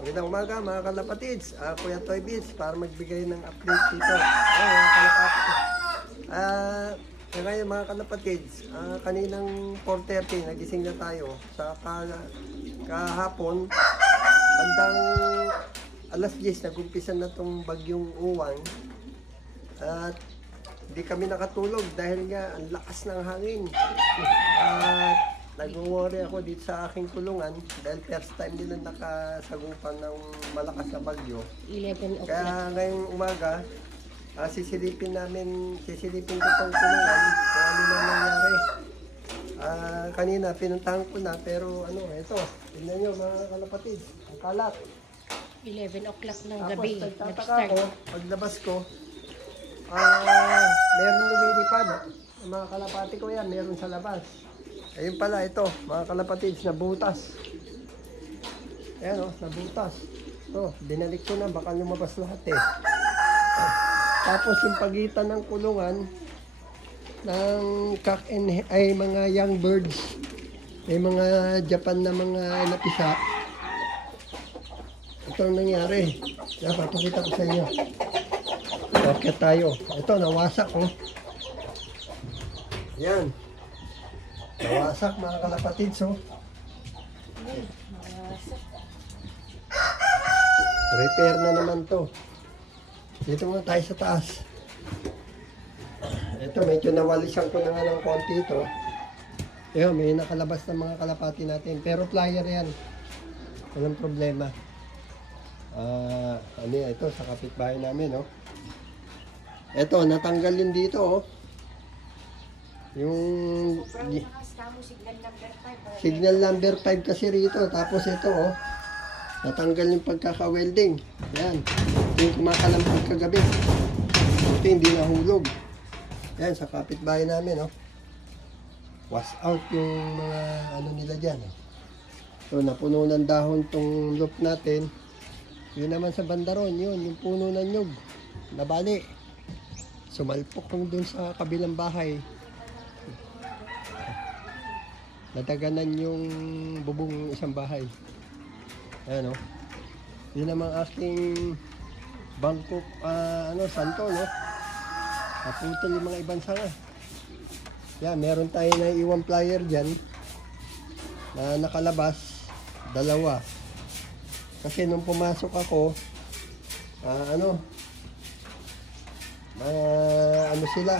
Magandang umaga mga kalapatids. Kuya Toy Beats para magbigay ng update dito. Mga kalapatids. Ngayon mga kalapatids, kaninang 4:30 nagising na tayo sa kahapon. Bandang alas 10 nag-umpisa na itong bagyong uwan. At hindi kami nakatulog dahil nga ang lakas ng hangin. At nag-worry ako dito sa aking kulungan dahil first time nila nakasagupan ng malakas na bagyo. 11 o'clock. Kaya ngayong umaga, sisilipin ko itong kulungan kung ano na nangyari. Kanina pinuntahan ko na pero ito, tingnan nyo mga kalapatid, ang kalat. 11 o'clock ng Tapos gabi. nagtataka ko, paglabas ko, meron lumilipad. Mga kalapati ko yan, meron sa labas. Ayun pala ito, mga kalapatids, nabutas. Ayan o, nabutas. Ito, binalik ko na, baka lumabas lahat eh. Tapos yung pagitan ng kulungan ng ay mga young birds, may mga Japan na mga napisa. Ito ang nangyari. Yan, papakita ko sa inyo. Bakit tayo? Ito, nawasak oh. Yan. Nawasak mga kalapatids oh. Repair na naman to. Dito nga tayo sa taas. Ito medyo nawalisan ko na nga ng konti ito. Ayun, may nakalabas na mga kalapati natin. Pero flyer yan. Walang problema. Ano yan? Ito sa kapitbahay namin oh. Ito, natanggal yun dito oh. Yung signal number 5 kasi rito. Tapos ito oh, natanggal yung pagkaka-welding. Yan. Ito yung kumakalampag kagabi. Ito hindi nahulog. Yan, sa kapitbahay namin oh. Wash out yung mga ano nila dyan oh. So napuno ng dahon tong loop natin. Yun naman sa bandaron, yun, yung puno ng nyug. Nabali. Sumalpok kung dun sa kabilang bahay. Nadaganan yung bubong isang bahay. Ayan o. Yun naman aking Bangkok, santo, no? Naputol yung mga ibang sanga. Yan, meron tayo na iwang flyer dyan na nakalabas, dalawa. Kasi nung pumasok ako, sila,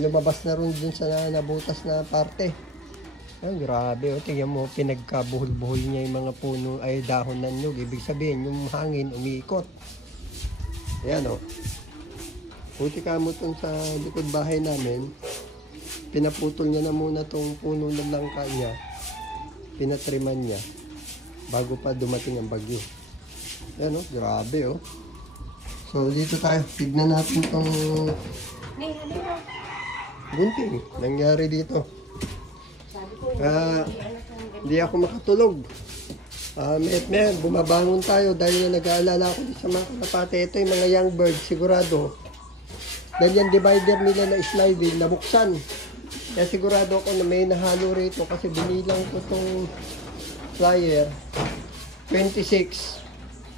lumabas na rin dun sa nabutas na parte. Ay, grabe, tingnan mo, pinagkabuhol-buhol niya yung mga puno ay dahon ng nyug. Ibig sabihin, yung hangin umiikot. Ayan o. Puti ka mo itong sa likod bahay namin, pinaputol niya na muna itong puno ng langka niya, pinatriman niya, bago pa dumating ang bagyo. Ayan o, grabe o. So, dito tayo, tignan natin itong gunting nangyari dito. Hindi ako makatulog. May bumabangon tayo dahil na nag-aalala ako sa mga kalapate. Ito yung mga young birds, sigurado. Dahil yung divider nila na sliding, nabuksan. Kaya sigurado ako na may nahalo rito kasi binilang ko itong flyer. 26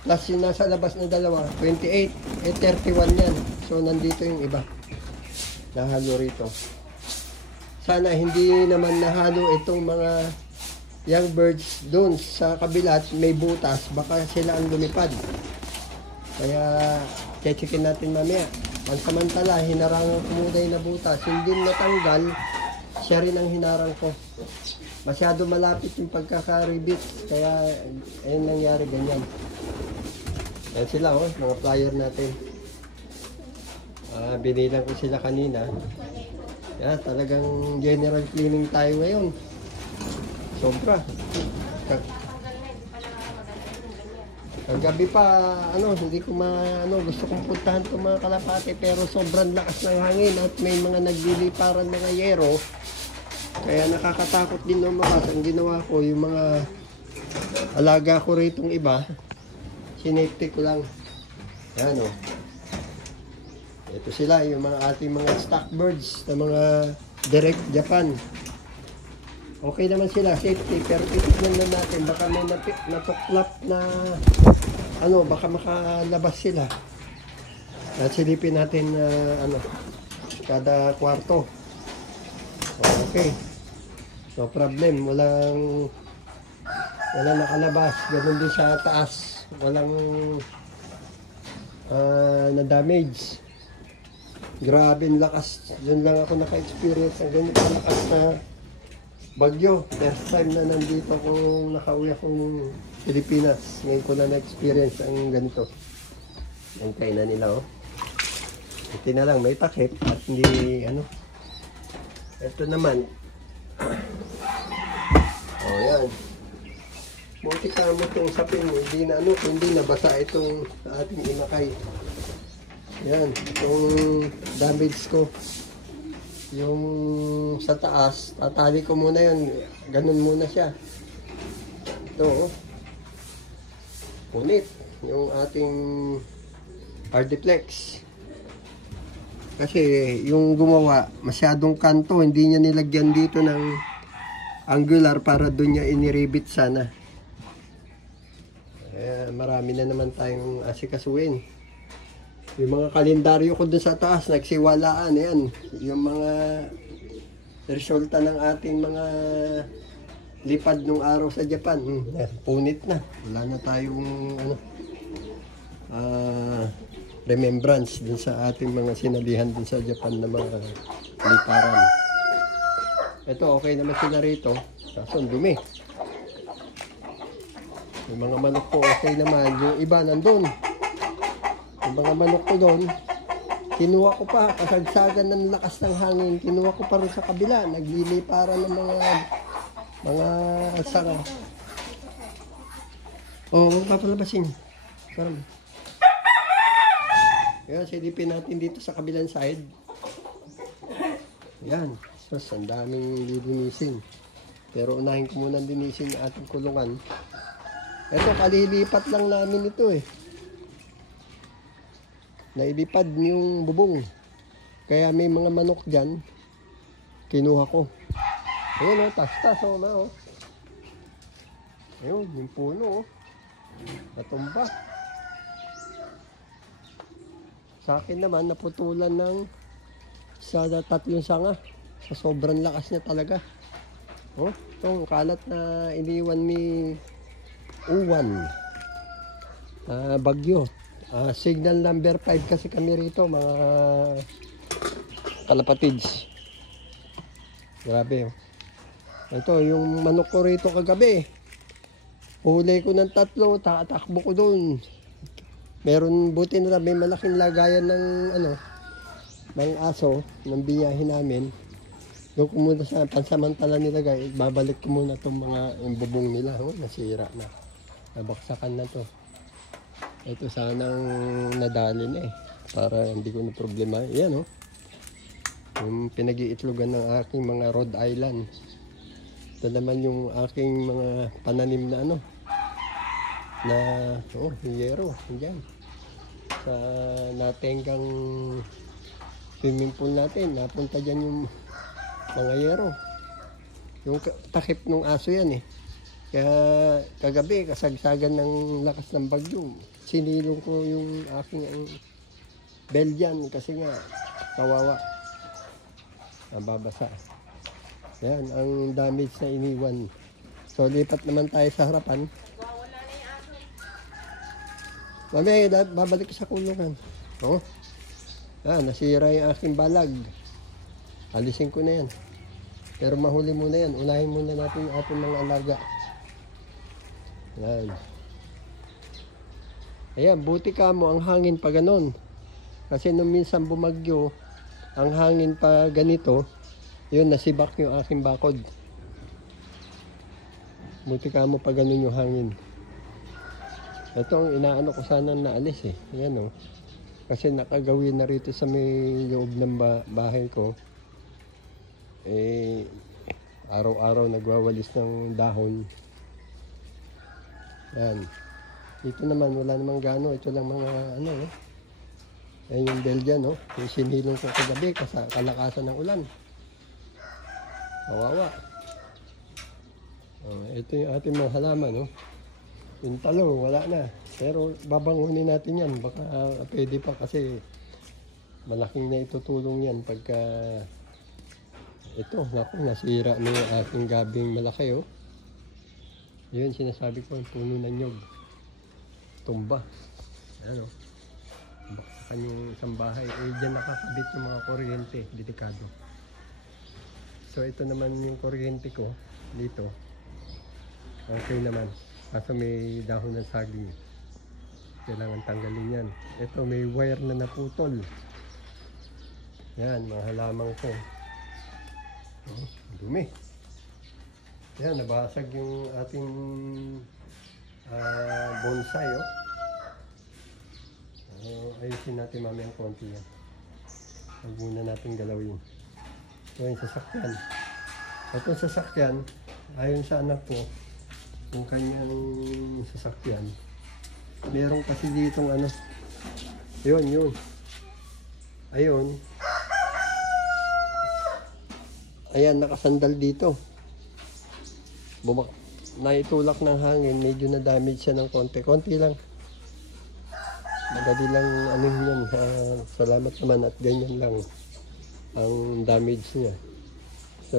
plus yung nasa labas na dalawa, 28. 31 yan. So, nandito yung iba. Nahalo rito. Sana hindi naman nahalo itong mga young birds doon sa kabila at may butas. Baka sila ang lumipad. Kaya, checkin natin mamaya. Pansamantala, hinarangan ko muna yung nabutas. Hindi natanggal, siya rin ang hinarang ko. Masyado malapit yung pagkaka-rebit. Kaya, ayun nangyari ganyan. Ayan sila, oh, mga flyer natin. Binilang ko sila kanina. Yan, talagang general cleaning tayo ngayon. Sobra. Kagabi pa, hindi ko gusto kong puntahan itong mga kalapate pero sobrang lakas ng hangin at may mga nagliliparan mga yero. Kaya nakakatakot din lumakas. Ang ginawa ko, yung mga alaga ko ritong iba, sinafety ko lang. Yan o. Ito sila, yung mga ating mga stock birds na mga direct Japan. Okay naman sila, safety, pero titignan na natin, baka may natuklap na, ano, baka makalabas sila. At silipin natin, ano, kada kwarto. Okay. No problem, walang nakalabas. Ganun din sa taas, walang na-damage. Grabe ang lakas. Yun lang ako naka-experience ng ganito lakas na bagyo. First time na nandito kung nakauwi akong Pilipinas. Ngayon ko na na-experience ang ganito. Ang kainan nila, oh. Ito na lang, may takip at hindi, ano. Ito naman. Oh, yan. Buti ka mo itong sapin mo. Hindi na, ano, hindi nabasa itong ating imakay. Yan, itong damage ko. Yung sa taas, tatali ko muna yan. Ganun muna siya. Ito, oh. Punit. Yung ating Hardiplex. Kasi yung gumawa, masyadong kanto. Hindi niya nilagyan dito ng angular para doon niya iniribit sana. Marami na naman tayong asikasuin. Yung mga kalendaryo ko doon sa taas, nagsiwalaan. Yan. Yung mga resulta ng ating mga lipad nung araw sa Japan. Punit na. Wala na tayong ano, remembrance dun sa ating mga sinalihan dun sa Japan na mga liparan. Ito, okay naman sila rito. Kaso ang dumi. Yung mga manok ko okay naman. Yung iba nandun. Yung mga manok ko doon, kinuha ko pa, kasagsagan ng lakas ng hangin, kinuha ko pa rin sa kabila, nagliliparan ng mga sanga. Oo, papalabasin. Sarap. Yan, silipin natin dito sa kabilang side. Yan, sus, ang daming lilinisin. Pero unahin ko muna linisin yung ating kulungan. Ito, kalilipat lang namin ito eh. Nailipad yung bubong. Kaya may mga manok dyan. Kinuha ko. Ayun o, tas-tas o na o. Ayun, yung puno o. Natumba. Sa akin naman, naputulan ng sa tatlong sanga. Sa sobrang lakas niya talaga. Oh, itong kalat na iniwan ni Uwan. Bagyo. Signal number 5 kasi kami rito, mga kalapatids. Grabe. Ito, yung manok ko rito kagabi. Huli ko ng 3, tatakbo ko doon. Meron, buti na may malaking lagayan ng ano, ng aso, ng biyahe namin. Doon ko muna sa pansamantala nilagay, babalik ko muna itong mga bubong nila. Oh, nasira na. Nabaksakan na to. Ito sanang nadali na eh. Para hindi ko na problema. Yan oh. Yung pinag-iitlogan ng aking mga Rhode Island. Ito naman yung aking mga pananim na ano. Na, oh, yero. Yan. Sa natenggang swimming pool natin. Napunta dyan yung mga yero. Yung takip ng aso yan eh. Kaya kagabi, kasagsagan ng lakas ng bagyo. Sinilong ko yung aking Belgian kasi nga kawawa. Nababasa. Yan, ang damage na iniwan. So, lipat naman tayo sa harapan. Mamaya, babalik sa kulungan. Oh. Nasira yung aking balag. Alisin ko na yan. Pero mahuli muna yan. Unahin muna natin yung ating mga alaga. Yan. Ayan, buti ka mo ang hangin pa ganon. Kasi nung minsan bumagyo, ang hangin pa ganito, yun, nasibak yung aking bakod. Buti ka mo pa ganon yung hangin. Ito ang inaano ko sana naalis eh. Ayan o. Kasi nakagawin na rito sa may loob ng bahay ko. Eh, araw-araw nagwawalis ng dahon. Yan. Dito naman, wala namang gano. Ito lang mga ano eh. Yan yung Belgian, no? Yung sinilong ko kagabi kasi kalakasan ng ulan. Kawawa. Ito yung ating mga halaman, no? Yung talong, wala na. Pero babangunin natin yan. Baka pwede pa kasi malaking na itutulong yan pagka ito, naku, nasira na yung aking gabing malaki, oh. Yun, sinasabi ko, yung puno ng nyog. Tumba. Ayan, oh. Baksakan yung isang bahay. Diyan nakakabit yung mga kuryente. Delikado. So, ito naman yung kuryente ko dito. Okay naman. Kaso may dahon ng saging. Kailangan tanggalin yan. Ito, may wire na naputol. Yan, mga halamang ko. Oh, dumi. Yan, nabasag yung ating bonsai, oh. Ayusin natin mamaya ang konti yan. Huwag muna natin galawin. Ito yung sasakyan. Itong sasakyan, ayon sa anak ko, yung kanyang sasakyan, meron kasi ditong ano, yun. Ayun. Ayan, nakasandal dito. Naitulak ng hangin, medyo na-damage siya ng konti lang. Madali lang ano yan, salamat naman at ganyan lang ang damage niya. So,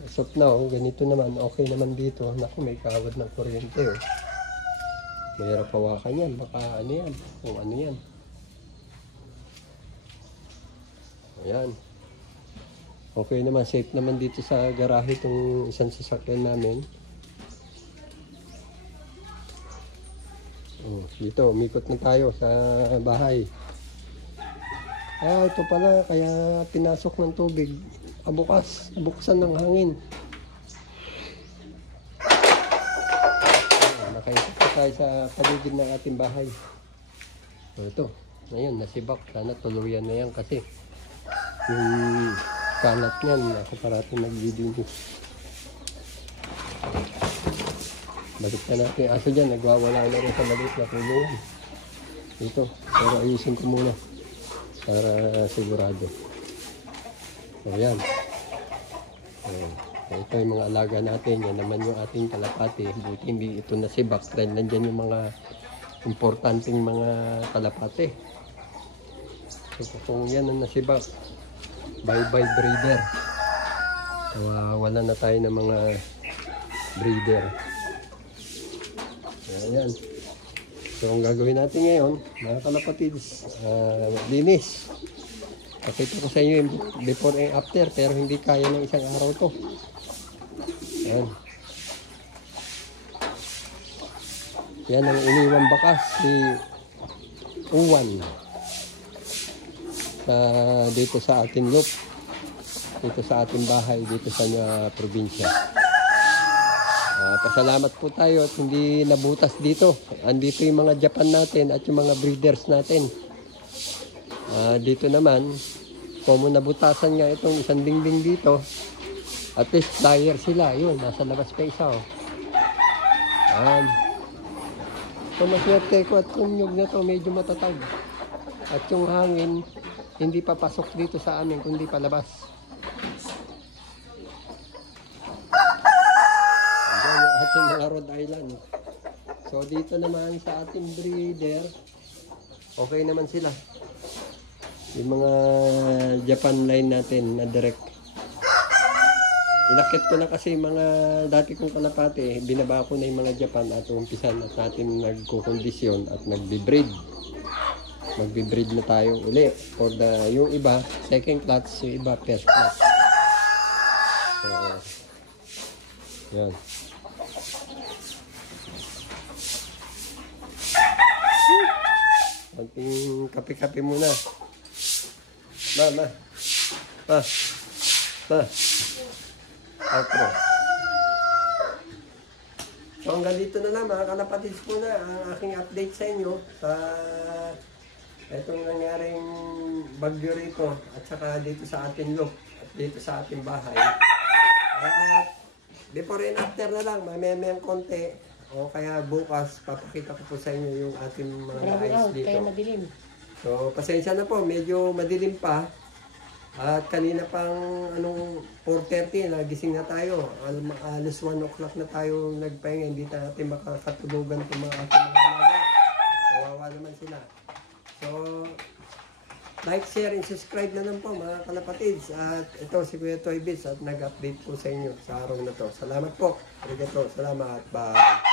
as of now, ganito naman, okay naman dito. Naku, may kawad ng kuryente, oh. Mahirap hawakan yan, baka ano yan, kung ano yan. Ayan. Okay naman, safe naman dito sa garahe itong isang sasakyan namin. Dito, umikot na tayo sa bahay. Ito pala, kaya pinasok ng tubig. Buksan ng hangin. Nakaisip pa tayo sa paligid ng ating bahay. Ito, ngayon, nasibak. Sana tuluyan na yan kasi yung kalat niyan, ako parating naglilinis. Balik na natin. Aso dyan, nagwawala na rin sa maliit na kulungan. Ito, pero ayusin ko muna para sigurado. So, yan. Ito yung mga alaga natin. Yan naman yung ating kalapati. Buti hindi ito nasibak. Dahil nandyan yung mga importanteng mga kalapati. So, kung yan ang nasibak, bye-bye breeder. Wala na tayo ng mga breeder. Ayan. So, ang gagawin natin ngayon, mga kalapatids, linis. Pakita ko sa inyo yung before and after, pero hindi kaya ng isang araw to. Ayan. Yan ang iniwang bakas si Uwan. Dito sa ating loop. Dito sa ating bahay, dito sa probinsya. Pasalamat po tayo at hindi nabutas dito. Andito yung mga Japan natin at yung mga breeders natin. Dito naman, kung nabutasan nga itong isang dingding dito, at least flyer sila. Yun, nasa labas pa isa, oh. So, maswerte ko at yung nyug na to medyo matatag. At yung hangin, hindi papasok dito sa amin, kundi palabas. Ating mga Rhode Island. So dito naman sa ating breeder, okay naman sila. Yung mga Japan line natin na direct. Inakit ko na kasi mga dati kong kalapate, binaba ko na yung mga Japan at umpisan at natin nagkukondisyon at nagbe-breed. Magbe-breed na tayo uli. For yung iba, second clutch, yung iba, first clutch. So, yan. Konting kape-kape muna. Ma. Outro. So hanggang dito na lang mga kalapatids po na ang aking update sa inyo sa itong nangyaring bagyo rito at saka dito sa ating loop at dito sa ating bahay. At before and after na lang, may konti. O kaya bukas, papakita ko po sa inyo yung ating mga ayos dito. Kaya madilim. So, pasensya na po, medyo madilim pa. At kanina pang 4:30, nagising na tayo. Alas 1 o'clock na tayo nagpahinga. Hindi natin makakatulugan itong mga ating mga alaga. Kawawa naman sila. So, like, share, and subscribe na lang po mga kalapatids. At ito si Kuya Toy Biz at nag-update po sa inyo sa araw na to. Salamat po. Arigato. Salamat. Bye.